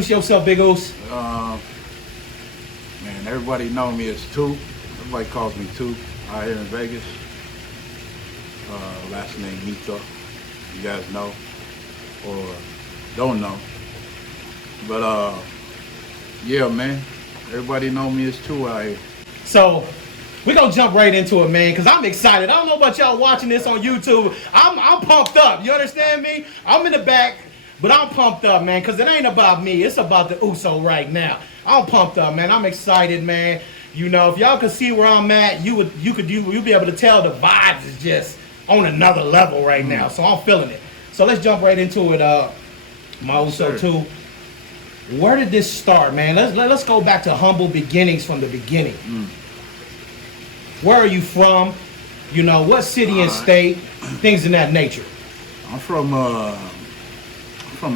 introduce yourself, Big Oos? Man, everybody know me as Tu. Everybody calls me Tu out here in Vegas. Last name Mika. You guys know or don't know. But yeah, man. Everybody know me as Tu out here. So we're gonna jump right into it, man, because I'm excited. I don't know about y'all watching this on YouTube. I'm pumped up. You understand me? I'm in the back, but I'm pumped up, man, because it ain't about me. It's about the Uso right now. I'm pumped up, man. I'm excited, man. You know, if y'all could see where I'm at, you'll be able to tell the vibes is just on another level right now. So I'm feeling it. So let's jump right into it, my Uso too. Where did this start, man? Let's go back to humble beginnings from the beginning. Where are you from? You know, what city and state? Things in that nature. I'm from a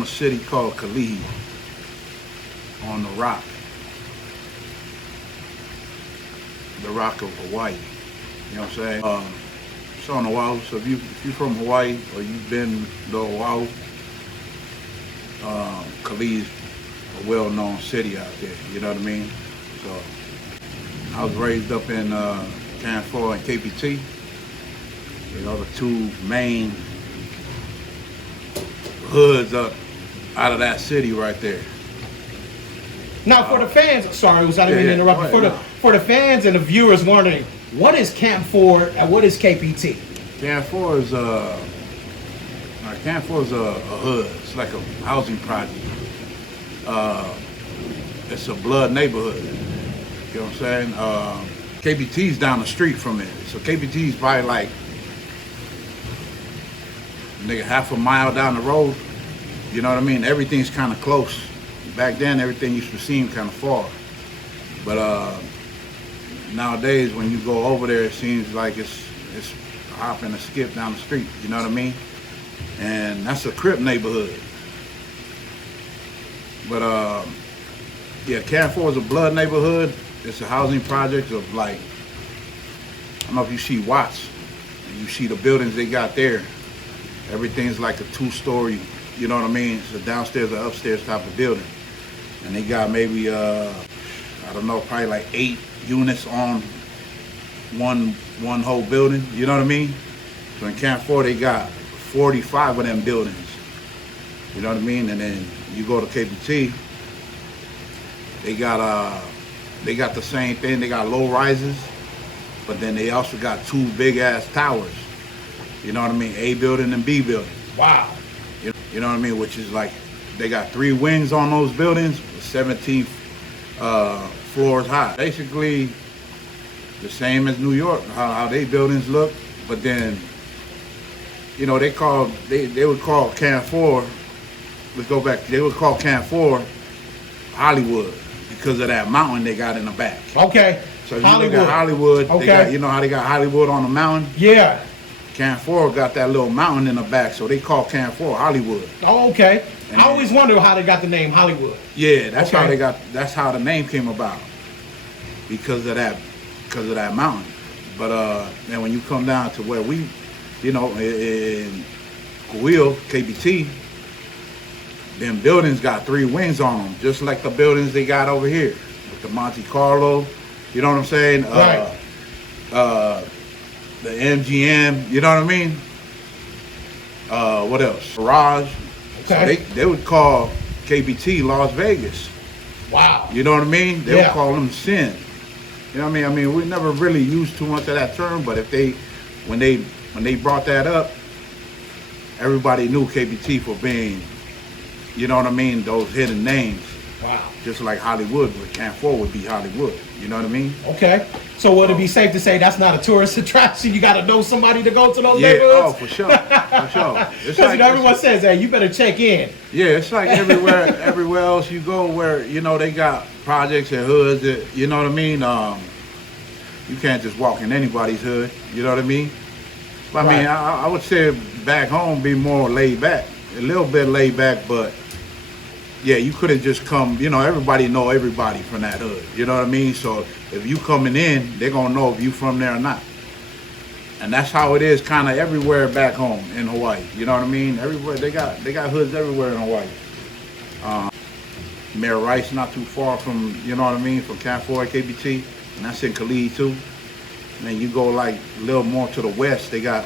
city called Kalihi on the rock of Hawaii. You know what I'm saying? It's on Oahu. So if you're from Hawaii or you've been to Oahu, Kalihi's a well-known city out there. You know what I mean? So I was raised up in Canfor and KPT. You know, the two main hoods up out of that city right there. Now, for the fans, sorry, I didn't mean to interrupt you. For the fans and the viewers wondering, what is Camp 4 and what is KPT? Camp 4 is a hood. It's like a housing project. It's a blood neighborhood. You know what I'm saying? KPT's down the street from it. So KPT's probably like half a mile down the road. You know what I mean? Everything's kind of close. Back then, everything used to seem kind of far. But nowadays, when you go over there, it seems like it's a hop and a skip down the street. You know what I mean? And that's a Crip neighborhood. But yeah, Camp 4 is a blood neighborhood. It's a housing project of like, I don't know if you see Watts, and you see the buildings they got there. Everything's like a two-story, you know what I mean? It's a downstairs or upstairs type of building. And they got maybe, I don't know, probably like 8 units on one whole building, you know what I mean? So in Camp 4, they got 45 of them buildings, you know what I mean? And then you go to KPT, they got the same thing. They got low rises, but then they also got 2 big ass towers. You know what I mean? A building and B building. Wow. You know what I mean? Which is like, they got 3 wings on those buildings, 17 floors high. Basically, the same as New York, how they buildings look. But then, you know, they would call Camp 4. Let's go back. They would call Camp 4 Hollywood because of that mountain they got in the back. Okay. So if you look at Hollywood, they got, you know how they got Hollywood on the mountain? Yeah. Camp 4 got that little mountain in the back, so they call Camp 4 Hollywood. Oh, okay. And I always wondered how they got the name Hollywood. Yeah, that's how they got. That's how the name came about, because of that mountain. But and when you come down to where we, you know, in Kauai, KBT, them buildings got 3 wings on them, just like the buildings they got over here with the Monte Carlo. You know what I'm saying? Right. The MGM. You know what I mean? What else? Garage. Okay. So they would call KBT Las Vegas. Wow. You know what I mean? They would call them Sin. You know what I mean? We never really used too much of that term, but when they brought that up, everybody knew KBT for being, you know what I mean, those hidden names. Wow. Just like Hollywood, but Camp 4 would be Hollywood. You know what I mean? Okay. So would it be safe to say that's not a tourist attraction? You got to know somebody to go to those neighborhoods? Oh, for sure. For sure. Because like, everyone says, hey, you better check in. Yeah, it's like everywhere else you go where, you know, they got projects and hoods that, you know what I mean? You can't just walk in anybody's hood. You know what I mean? But, I mean, I would say back home be more laid back. A little bit laid back, but yeah, you couldn't just come, you know, everybody know everybody from that hood. You know what I mean? So if you coming in, they're going to know if you from there or not. And that's how it is kind of everywhere back home in Hawaii. You know what I mean? Everywhere, they got hoods everywhere in Hawaii. Mayor Rice, not too far from, you know what I mean, from Camp 4 KBT, and that's in Khalid too. And then you go like a little more to the west, they got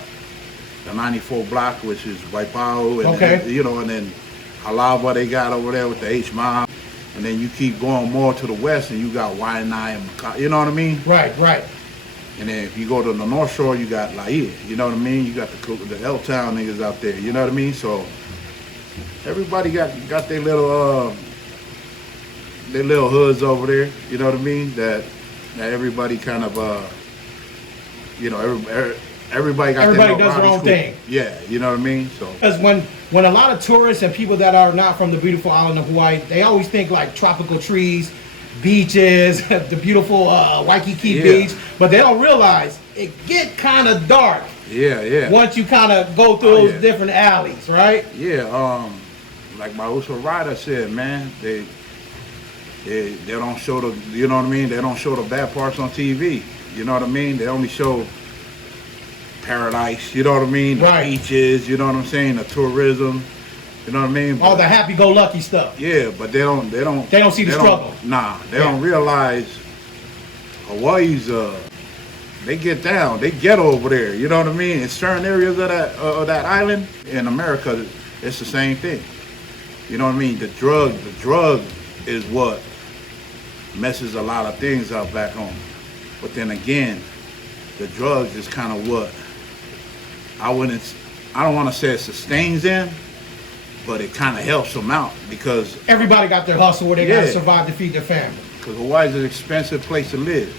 the 94 block, which is Waipau, and Okay. you know, and then Halava they got over there with the H-Mob. And then you keep going more to the west and you got Waianae and Maka, you know what I mean? Right, right. And then if you go to the North Shore, you got Laie, you know what I mean? You got the L-Town niggas out there, you know what I mean? So everybody got their little hoods over there, you know what I mean? That everybody kind of you know, everybody got Everybody their does their own thing. Yeah, you know what I mean? So Because when a lot of tourists and people that are not from the beautiful island of Hawaii, they always think like tropical trees, beaches, the beautiful Waikiki Yeah. beach, but they don't realize it get kind of dark yeah. once you kind of go through Oh, those yeah. different alleys, right? Yeah, like my Uso Rider said, man, they don't show the, you know what I mean? They don't show the bad parts on TV. You know what I mean? They only show paradise, you know what I mean? The Right. beaches, you know what I'm saying? The tourism, you know what I mean? All the happy-go-lucky stuff. Yeah, but they don't see the struggle. Nah, they don't realize Hawaii's they get down, they get over there, you know what I mean? In certain areas of that island in America, it's the same thing. You know what I mean? The drug is what messes a lot of things up back home. But then again, the drugs is kind of what I don't want to say it sustains them, but it kind of helps them out because Everybody got their hustle where they got to Yeah. survive to feed their family. Hawaii's an expensive place to live.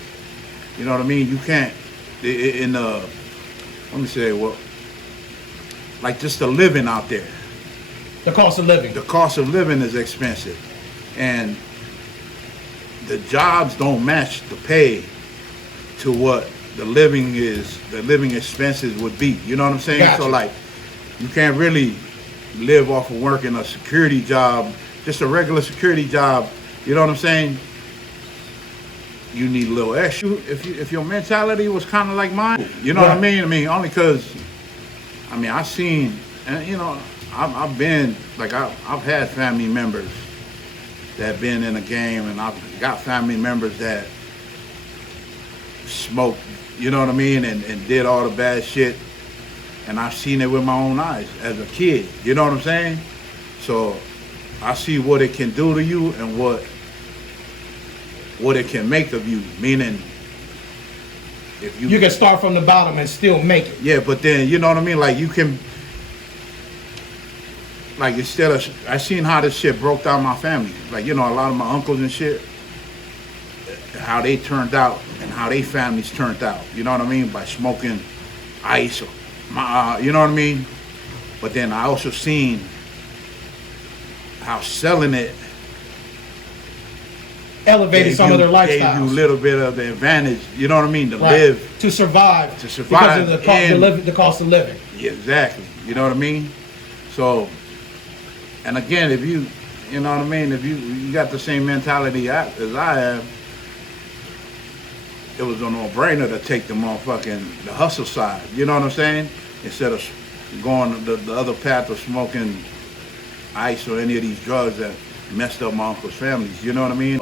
You know what I mean? You can't let me say what, like just the living out there. The cost of living. The cost of living is expensive, and the jobs don't match the pay to what the living expenses would be. You know what I'm saying? Gotcha. So like, you can't really live off of working a security job, just a regular security job. You know what I'm saying? You need a little extra. If your mentality was kind of like mine, you know what I Right. mean? I mean, only because, I mean, I've seen, and you know, I've been, like, I've had family members that been in a game, and I've got family members that smoked, you know what I mean, and did all the bad shit, and I've seen it with my own eyes as a kid, you know what I'm saying? So I see what it can do to you and what it can make of you, meaning if You can start from the bottom and still make it. yeah, but then, you know what I mean? Like, you can, like, instead of, I seen how this shit broke down my family. Like, you know, a lot of my uncles and shit, how they turned out and how they families turned out. You know what I mean? By smoking ice, or you know what I mean? But then I also seen how selling it Elevated some of their gave you a lifestyles. little bit of the advantage, you know what I mean? To Right. live. To survive. survive Because of and- the cost of living. Yeah, exactly. You know what I mean? So, and again, if you know what I mean, if you got the same mentality as I have, it was a no-brainer to take the hustle side. You know what I'm saying? Instead of going the other path of smoking ice or any of these drugs that messed up my uncle's families. You know what I mean?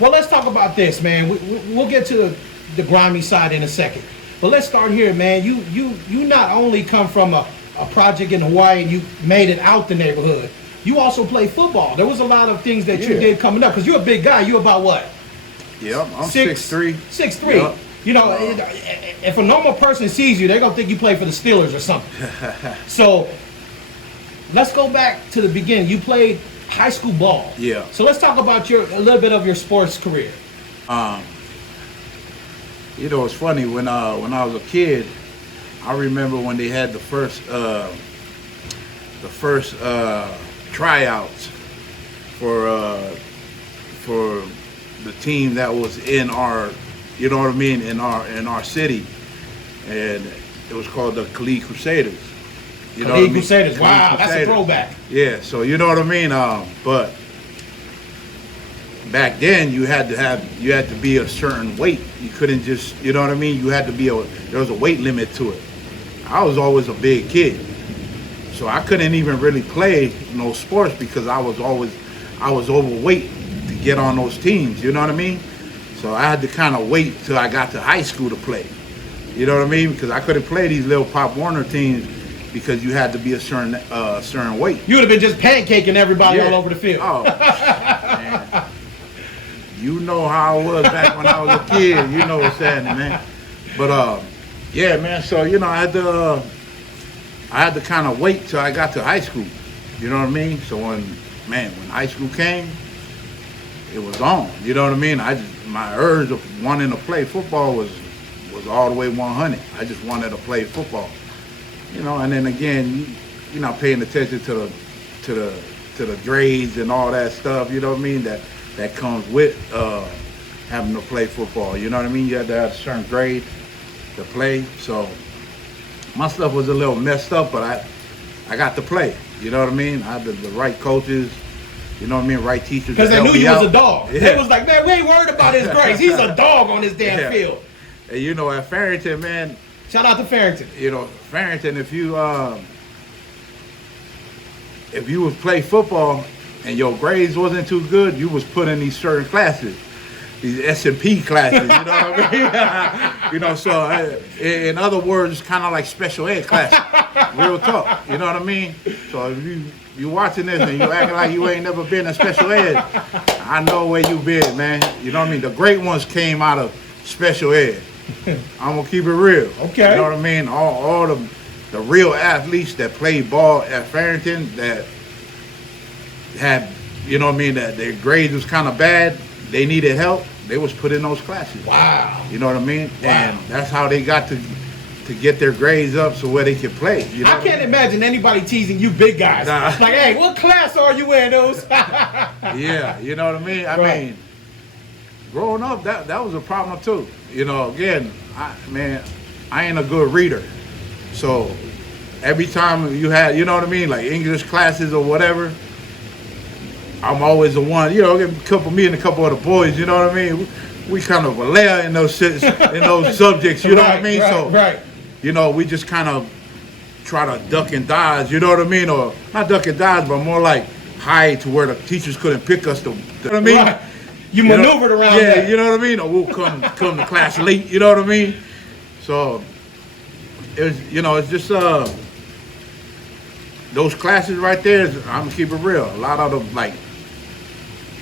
Well, let's talk about this, man. We'll get to the grimy side in a second. But let's start here, man. You not only come from a project in Hawaii and you made it out the neighborhood, you also play football. There was a lot of things that you Yeah. did coming up, because you're a big guy. You about what? Yeah, I'm 6'3". 6'3". Yep. You know, if a normal person sees you, they're going to think you play for the Steelers or something. So let's go back to the beginning. You played high school ball. Yeah. So let's talk about a little bit of your sports career. You know, it's funny, when I was a kid, I remember when they had the first tryouts for the team that was in our, you know what I mean, in our city, and it was called the Khalid Crusaders. You know what I mean? Crusaders. Khalid Wow, that's a Crusaders. throwback. Yeah, so you know what I mean. But back then you had to be a certain weight. You couldn't just, you know what I mean. You had to be there was a weight limit to it. I was always a big kid, so I couldn't even really play no sports because I was always I was overweight to get on those teams. You know what I mean? So I had to kind of wait till I got to high school to play. You know what I mean? Because I couldn't play these little Pop Warner teams because you had to be a certain weight. You would have been just pancaking everybody all over the field. Oh, man. You know how I was back when I was a kid. You know what's happening, man. But yeah, man. So you know, I had to kind of wait till I got to high school. You know what I mean? So when high school came, it was on. You know what I mean? My urge of wanting to play football was all the way 100. I just wanted to play football. You know, and then again, you're not paying attention to the grades and all that stuff. You know what I mean? That comes with having to play football. You know what I mean? You had to have a certain grade to play. So my stuff was a little messed up, but I got to play. You know what I mean? I had the right coaches. You know what I mean? Right teachers. Because they knew you was a dog. Yeah. They was like, man, we ain't worried about his grades. He's a dog on this damn field. And you know, at Farrington, man. Shout out to Farrington. You know, Farrington, if you was play football and your grades wasn't too good, you was put in these certain classes, these S&P classes. You know what I mean? You know, so in other words, kind of like special ed classes. Real talk. You know what I mean? So if you watching this and you acting like you ain't never been in special ed, I know where you been, man. You know what I mean? The great ones came out of special ed. I'm gonna keep it real. Okay. You know what I mean? All the real athletes that played ball at Farrington that had, you know what I mean, that their grades was kind of bad, they needed help, they was put in those classes. Wow. You know what I mean? Wow. And that's how they got to get their grades up so where they could play. You know I can't imagine anybody teasing you big guys. Nah. Like, hey, what class are you in, those? Yeah, you know what I mean? I Right. mean, growing up, that was a problem too. You know, again, I ain't a good reader. So every time you had, you know what I mean, like English classes or whatever, I'm always the one, you know, me and a couple of the boys, you know what I mean? We kind of a layer in those shits, in those subjects, you know what I mean? Right. You know, we just kind of try to duck and dodge, you know what I mean? Or not duck and dodge, but more like hide to where the teachers couldn't pick us to, you know what I mean? Right. You maneuvered around yeah, that. you know what I mean? Or we'll come to class late, you know what I mean? So, it was, you know, it's just, those classes right there, I'm gonna keep it real. A lot of them, like,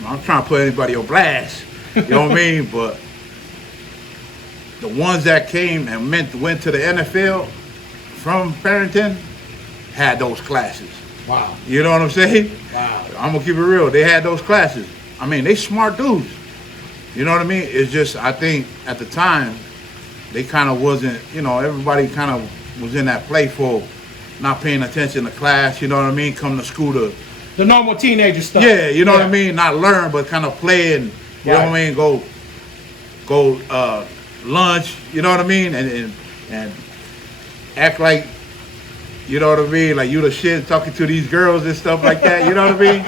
I'm trying to put anybody on blast, you know what I mean? But the ones that came and went to the NFL from Farrington had those classes. Wow. You know what I'm saying? Wow. I'm gonna keep it real. They had those classes. I mean, they smart dudes. You know what I mean? It's just, I think at the time, they kind of wasn't, you know, everybody kind of was in that playful, not paying attention to class, you know what I mean? Come to school to... The normal teenager stuff. Yeah, you know what I mean? Not learn, but kind of play and, you know what I mean? Go lunch, you know what I mean? And act like, you know what I mean? Like you the shit talking to these girls and stuff like that, you know what I mean?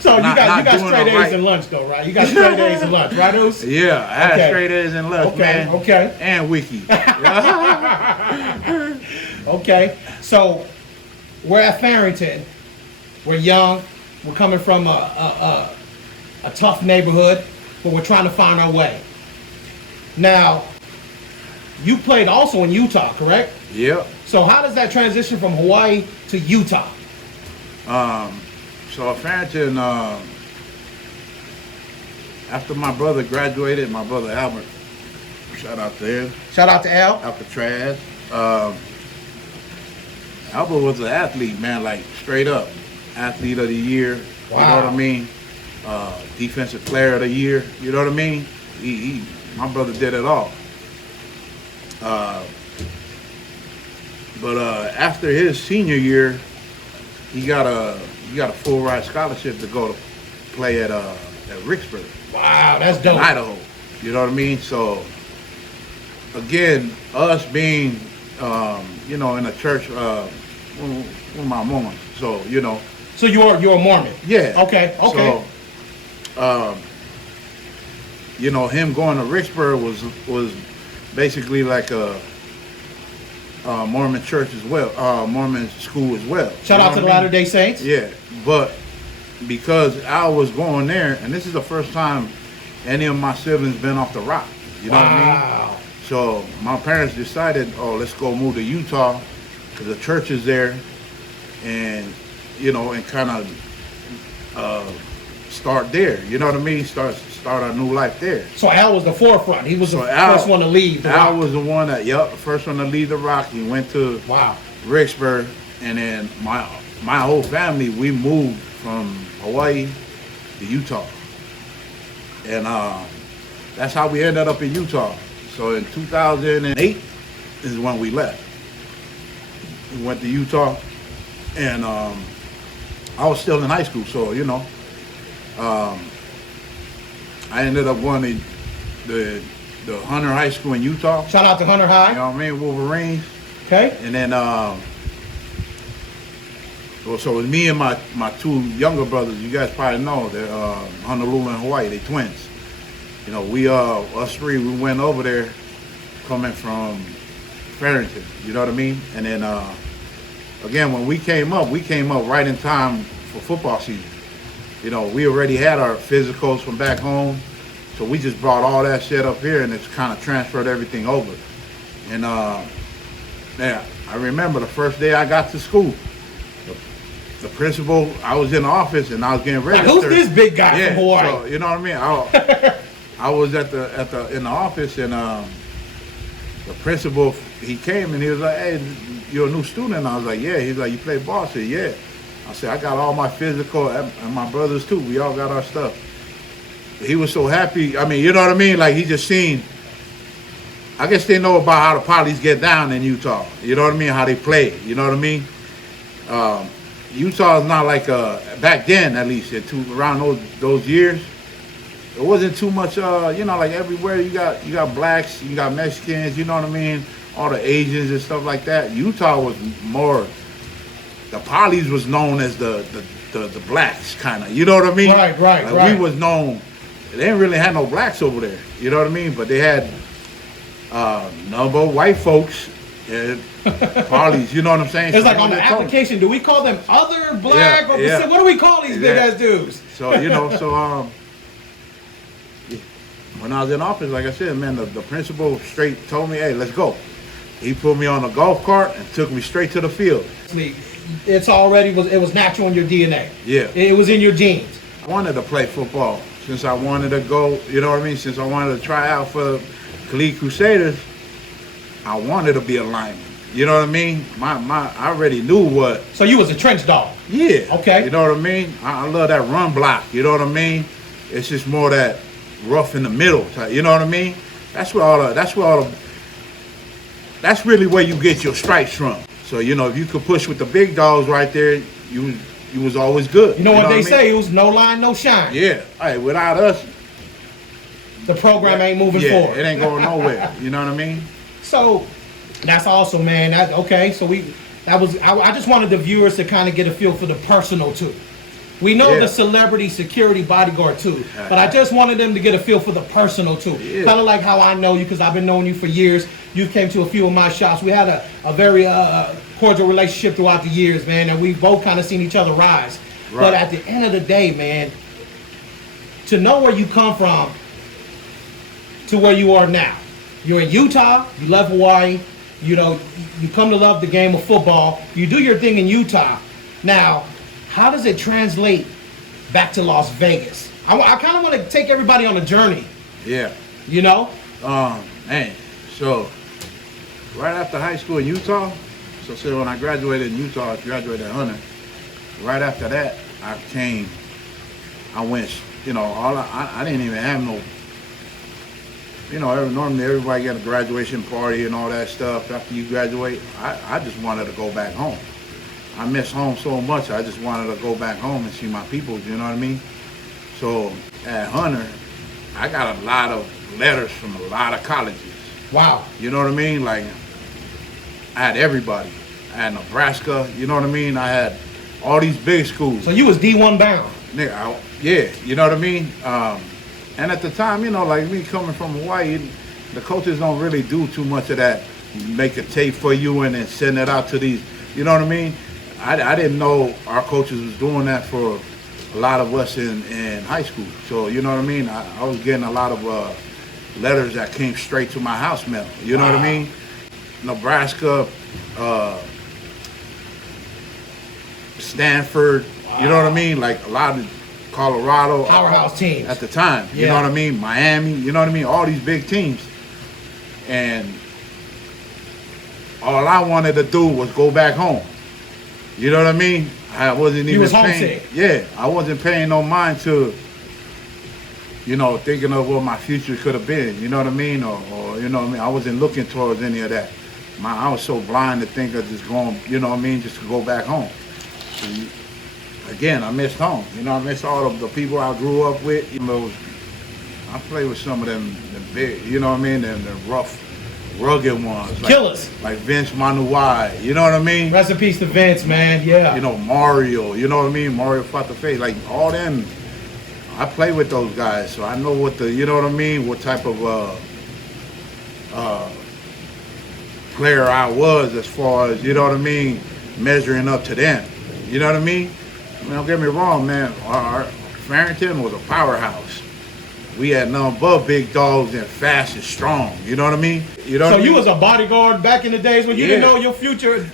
So you got straight A's in lunch though, right? You got straight A's in lunch, right, Oos? Yeah, I had straight A's in lunch, man. Okay. And wiki. Okay. So we're at Farrington. We're young. We're coming from a tough neighborhood, but we're trying to find our way. Now, you played also in Utah, correct? Yep. So how does that transition from Hawaii to Utah? So at Farrington, after my brother graduated, my brother Albert, shout out to him. Shout out to Al. Alcatraz. Albert was an athlete, man, like straight up. Athlete of the year, Wow. You know what I mean? Defensive player of the year, you know what I mean? My brother did it all. But after his senior year, he got a full ride scholarship to go to play at Ricksburg. Wow, that's dope. In Idaho. You know what I mean? So again, us being you know, in a church with my mom. So, you know. So you're a Mormon? Yeah. Okay. So you know, him going to Ricksburg was basically like a Mormon church as well, Mormon school as well. Shout out to the Latter-day Saints. Yeah, but because I was going there, and this is the first time any of my siblings been off the rock. You know what I mean? So my parents decided, oh, let's go move to Utah because the church is there, and and kind of start there. You know what I mean? Start our new life there. So Al was the forefront. He was the first one to leave. Al was the one that, first one to leave the rock. He went to Rexburg, and then my whole family, we moved from Hawaii to Utah, and that's how we ended up in Utah. So in 2008 is when we left. We went to Utah, and I was still in high school, so I ended up going to the Hunter High School in Utah. Shout out to Hunter High. You know what I mean? Wolverines. Okay. And then so it was me and my two younger brothers. You guys probably know they're Honolulu and Hawaii. They twins. We us three, we went over there coming from Farrington. You know what I mean? And then again, when we came up right in time for football season. We already had our physicals from back home, so we just brought all that shit up here and it's kind of transferred everything over. And yeah, I remember the first day I got to school. The principal, I was in the office and I was getting registered. Who's this big guy from Hawaii? So, you know what I mean? I was in the office, and the principal, he came and he was like, "Hey, you're a new student?" And I was like, "Yeah." He's like, "You play ball?" I said, "Yeah." I said, "I got all my physical and my brothers too. We all got our stuff." He was so happy. I mean, you know what I mean? Like, he just seen. I guess they know about how the Polys get down in Utah. You know what I mean? How they play. You know what I mean? Utah is not like back then, at least around those years. It wasn't too much. Like everywhere you got blacks, you got Mexicans. You know what I mean? All the Asians and stuff like that. Utah was more. The Polys was known as the blacks, kind of. You know what I mean? Right. We was known. They didn't really have no blacks over there. You know what I mean? But they had number of white folks and Polys. You know what I'm saying? It's like on the application. Do we call them other black or Pacific? What do we call these big ass dudes? So when I was in office, like I said, man, the principal straight told me, "Hey, let's go." He put me on a golf cart and took me straight to the field. It was natural in your DNA. Yeah. It was in your genes. I wanted to play football since I wanted to go, you know what I mean? Since I wanted to try out for Khalid Crusaders, I wanted to be a lineman. You know what I mean? I already knew what. So you was a trench dog. Yeah. Okay. You know what I mean? I love that run block. You know what I mean? It's just more that rough in the middle type. You know what I mean? That's really where you get your stripes from. So, if you could push with the big dogs right there, you was always good. You know what they say? It was no line, no shine. Yeah. Hey, without us, the program ain't moving forward. It ain't going nowhere. You know what I mean? So that's awesome, man. So I just wanted the viewers to kind of get a feel for the personal too. We know the celebrity security bodyguard too, but I just wanted them to get a feel for the personal too. Yeah. Kind of like how I know you, because I've been knowing you for years. You came to a few of my shops. We had a very cordial relationship throughout the years, man, and we've both kind of seen each other rise. Right. But at the end of the day, man, to know where you come from to where you are now. You're in Utah, you left Hawaii, you come to love the game of football, you do your thing in Utah. Now, how does it translate back to Las Vegas? I kind of want to take everybody on a journey. Yeah. Man, so right after high school in Utah, so when I graduated in Utah, I graduated at Hunter. Right after that, I went, I didn't even have no, normally everybody got a graduation party and all that stuff after you graduate. I just wanted to go back home. I miss home so much, I just wanted to go back home and see my people, you know what I mean? So at Hunter, I got a lot of letters from a lot of colleges. Wow. You know what I mean? Like, I had everybody. I had Nebraska, you know what I mean? I had all these big schools. So you was D1 bound? Nigga, yeah, you know what I mean? And at the time, like me coming from Hawaii, the coaches don't really do too much of that. Make a tape for you and then send it out to these, you know what I mean? I didn't know our coaches was doing that for a lot of us in high school. So, you know what I mean? I was getting a lot of letters that came straight to my house mail. You know what I mean? Nebraska, Stanford, you know what I mean? Like a lot of Colorado. Powerhouse teams. At the time, you know what I mean? Miami, you know what I mean? All these big teams. And all I wanted to do was go back home. You know what I mean? I wasn't even paying. Yeah, I wasn't paying no mind to, you know, thinking of what my future could have been. You know what I mean? Or you know what I mean? I wasn't looking towards any of that. I was so blind to think of just going, you know what I mean, just to go back home. So, again, I missed home. You know, I missed all of the people I grew up with. You know, I played with some of them big, you know what I mean, them the rough, rugged ones. Like, Killers. Like Vince Manuai, you know what I mean? Rest in peace to Vince, man, yeah. You know, Mario, you know what I mean? Mario fought the face. Like, all them, I play with those guys, so I know what the, you know what I mean, what type of player I was as far as, you know what I mean, measuring up to them. You know what I mean? I mean, don't get me wrong, man. Our Farrington was a powerhouse. We had none but big dogs and fast and strong. You know what I mean? You know. So you was a bodyguard back in the days when you didn't know your future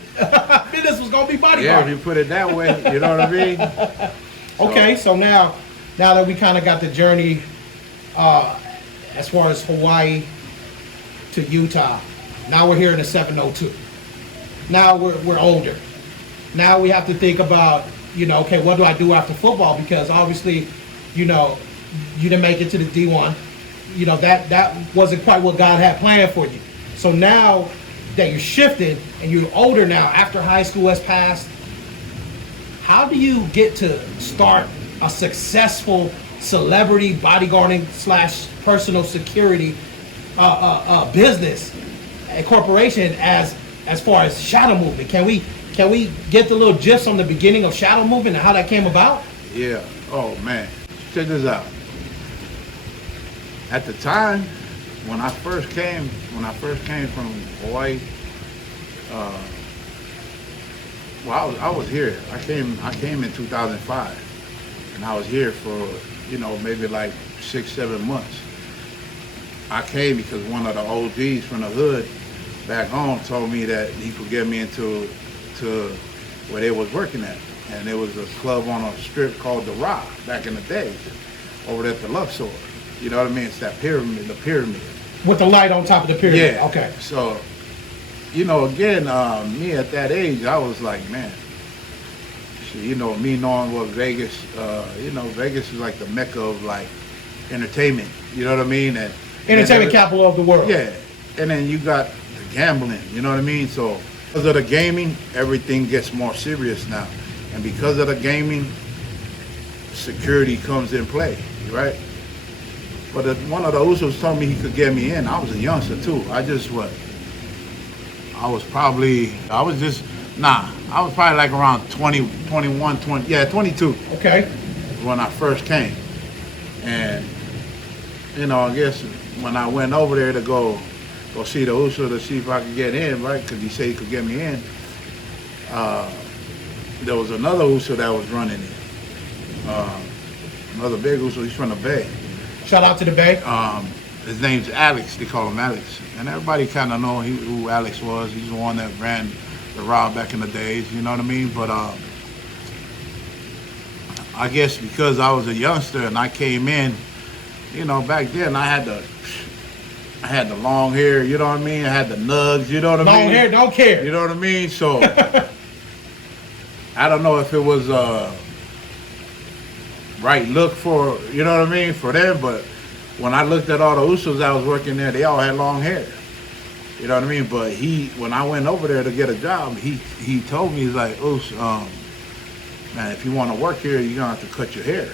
business was gonna be bodyguard. Yeah, if you put it that way, you know what I mean? Okay, so now that we kind of got the journey as far as Hawaii to Utah, now we're here in the 702. Now we're older. Now we have to think about, you know, okay, what do I do after football? Because obviously, you know, you didn't make it to the D1. You know, that wasn't quite what God had planned for you. So now that you're shifted and you're older now, after high school has passed, how do you get to start a successful celebrity bodyguarding / personal security business, a corporation as far as shadow movement? Can we get the little gist on the beginning of shadow movement and how that came about? Yeah. Oh man, check this out. At the time, when I first came from Hawaii, well, I was here. I came in 2005, and I was here for, you know, maybe like 6-7 months. I came because one of the OGs from the hood back home told me that he could get me into where they was working at, and there was a club on a strip called the Rock back in the day, over at the Luxor. You know what I mean? It's that pyramid, the pyramid. With the light on top of the pyramid. Yeah. Okay. So, you know, again, me at that age, I was like, man, you know, me knowing what Vegas, you know, Vegas is like the mecca of like entertainment. You know what I mean? And entertainment capital of the world. Yeah. And then you got the gambling. You know what I mean? So because of the gaming, everything gets more serious now. And because of the gaming, security comes in play, right? But one of the Usos told me he could get me in. I was a youngster too. I was probably like around 20, 21, 20, yeah, 22. Okay. When I first came. And, you know, I guess when I went over there to go see the Uso to see if I could get in, right? Because he said he could get me in. There was another Uso that was running it. Another big Uso, he's from the Bay. Shout out to the Bay. His name's Alex, they call him Alex. And everybody kind of know who Alex was. He's the one that ran the Rob back in the days, you know what I mean? But I guess because I was a youngster and I came in, you know, back then I had the long hair, you know what I mean? I had the nugs, you know what I mean? Long hair, don't care. You know what I mean? So, I don't know if it was right look for, you know what I mean, for them, but when I looked at all the Usos that was working there, they all had long hair. You know what I mean? But when I went over there to get a job, he told me, he's like, Us, man, if you want to work here, you're going to have to cut your hair.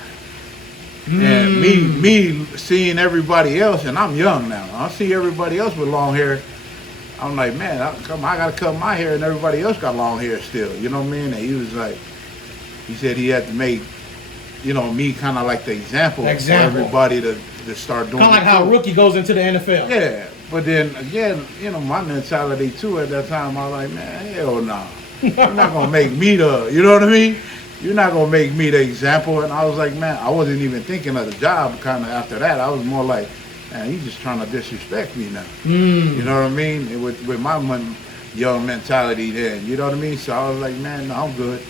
And me seeing everybody else, and I'm young now, I see everybody else with long hair, I'm like, man, I got to cut my hair, and everybody else got long hair still, you know what I mean? And he was like, he said he had to make, you know, me kind of like the example for everybody to start doing it. Kind of like how a rookie goes into the NFL. Yeah, but then again, you know, my mentality too at that time, I was like, man, hell no. I'm not going to make me you know what I mean? you're not gonna make me the example. And I was like, man, I wasn't even thinking of the job. Kind of after that, I was more like, man, you just trying to disrespect me now. You know what I mean? And with my young mentality then, you know what I mean? So I was like, man, no, I'm good.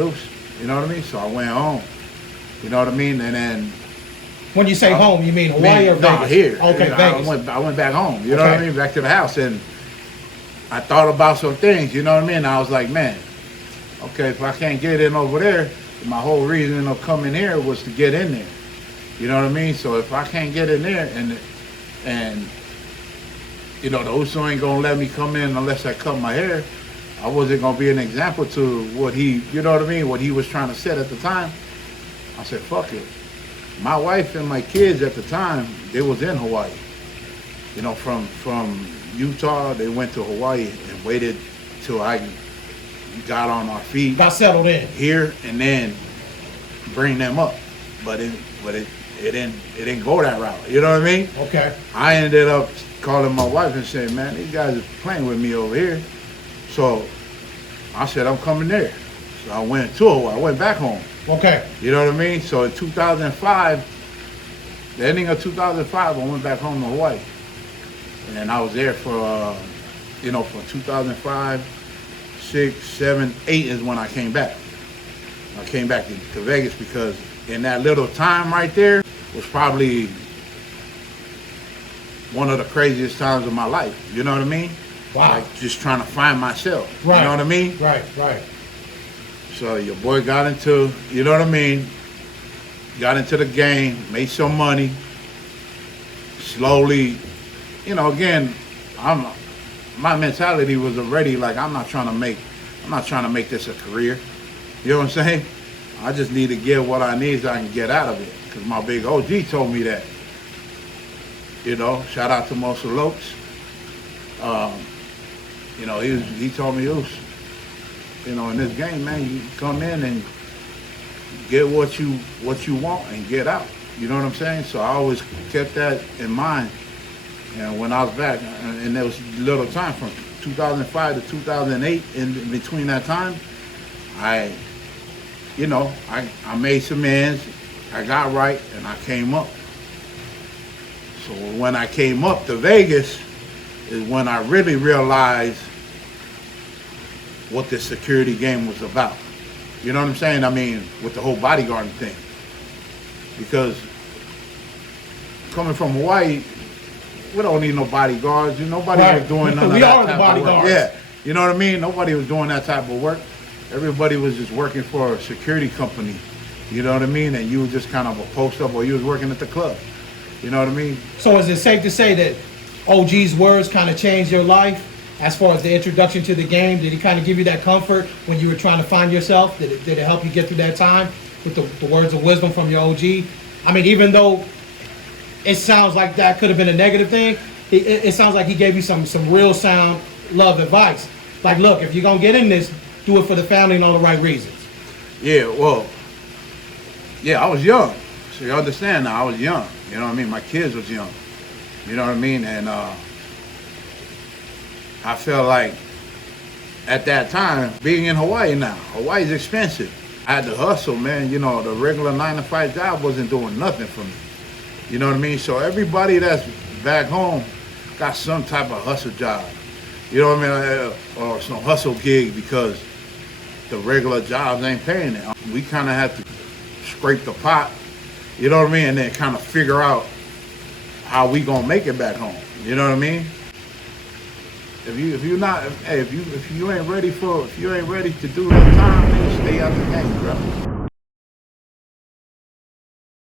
Oops. You know what I mean? So I went home. You know what I mean? And then when you say home, you mean Hawaii or Vegas? No, here. Okay, Vegas. I went back home. You know what I mean? Back to the house, and I thought about some things. You know what I mean? I was like, man, okay, if I can't get in over there, my whole reason of coming here was to get in there. You know what I mean? So if I can't get in there, and you know, the Uso ain't gonna let me come in unless I cut my hair, I wasn't gonna be an example to what he, you know what I mean, what he was trying to set at the time. I said, fuck it. My wife and my kids at the time, they was in Hawaii. You know, from Utah, they went to Hawaii and waited till I got on our feet. Got settled in. Here, and then bring them up. But it didn't go that route. You know what I mean? Okay. I ended up calling my wife and saying, man, these guys are playing with me over here. So I said, I'm coming there. So I went to Hawaii. I went back home. Okay. You know what I mean? So in 2005, the ending of 2005, I went back home to Hawaii. And I was there for, you know, from 2005, 6, 7, 8 is when I came back. I came back to Vegas because in that little time right there was probably one of the craziest times of my life. You know what I mean? Wow. Like just trying to find myself. Right. You know what I mean? Right, right. So your boy got into, you know what I mean? Got into the game, made some money. Slowly, you know, again, my mentality was already like, I'm not trying to make this a career. You know what I'm saying? I just need to get what I need so I can get out of it. Because my big OG told me that. You know, shout out to Mosa Lopes. You know, he told me, Oos, you know, in this game, man, you come in and get what you want and get out. You know what I'm saying? So I always kept that in mind. And when I was back, and there was little time from 2005 to 2008, in between that time, I made some ends, I got right, and I came up. So when I came up to Vegas is when I really realized what this security game was about. You know what I'm saying? I mean, with the whole bodyguard thing. Because coming from Hawaii, we don't need no bodyguards. Nobody was doing none of that are the type of bodyguards. work. Yeah, you know what I mean? Nobody was doing that type of work. Everybody was just working for a security company. You know what I mean? And you were just kind of a post up, or you was working at the club. You know what I mean? So is it safe to say that OG's words kind of changed your life as far as the introduction to the game? Did he kind of give you that comfort when you were trying to find yourself? Did it help you get through that time with the words of wisdom from your OG? I mean, even though it sounds like that could have been a negative thing, it sounds like he gave you some real sound love advice. Like, look, if you're going to get in this, do it for the family and all the right reasons. Yeah, well, yeah, I was young. So you understand now, I was young. You know what I mean? My kids was young. You know what I mean? And I felt like at that time, being in Hawaii now, Hawaii's expensive. I had to hustle, man. You know, the regular 9-to-5 job wasn't doing nothing for me. You know what I mean? So everybody that's back home got some type of hustle job. You know what I mean? Or some hustle gig, because the regular jobs ain't paying it. We kind of have to scrape the pot, you know what I mean? And then kind of figure out how we gonna make it back home. You know what I mean? If you ain't ready to do that time, then stay out the game, bro.